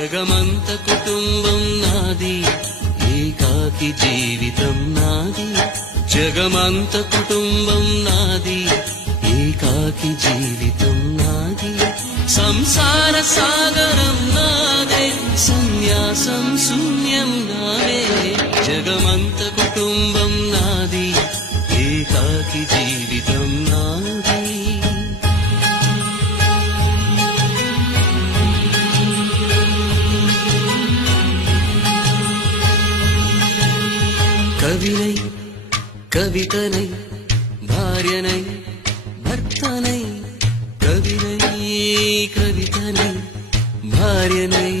జగమంత కుటుంబం నాది, ఏకాకి జీవితం నాది. జగమంత కుటుంబం నాది, ఏకాకి జీవితం నాది. సంసార సాగరం నాదే, సన్యాసం శూన్యం నాదే. జగమంత కుటుంబం నాది, ఏకాకి జీవితం నాది. கவினை கவிதனை భార్యనై భర్తనై, కవినై కవితనై భార్యనై